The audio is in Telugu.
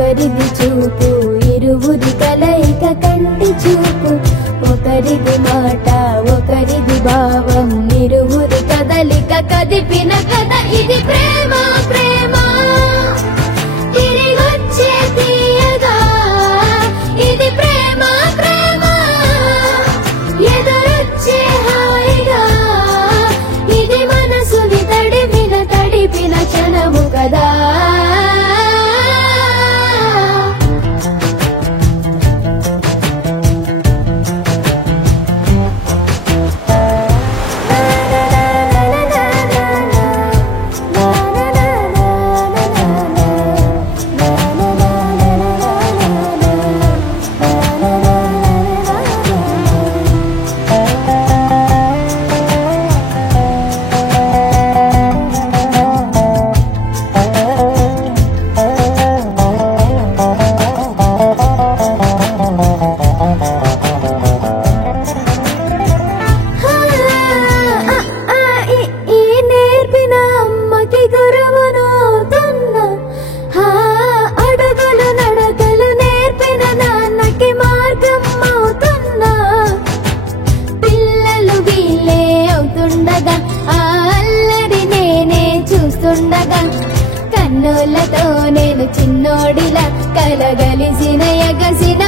ఒకరిది చూపు ఇరువురి కలయిక కంటి చూపు ఒకరిది మాట ఒకరిది భావం ఇరువురి కదలిక కదిపిన కథ ఇది ప్రేమ ప్రేమ తిరిగొచ్చే తీయగా ఇది ప్రేమ ప్రేమ ఎదురొచ్చే హాయిగా ఇది మనసుని తడిపిన క్షణము కదా కన్నులతో నేను చిన్నోడిలా కలగలిసిన ఎగసిన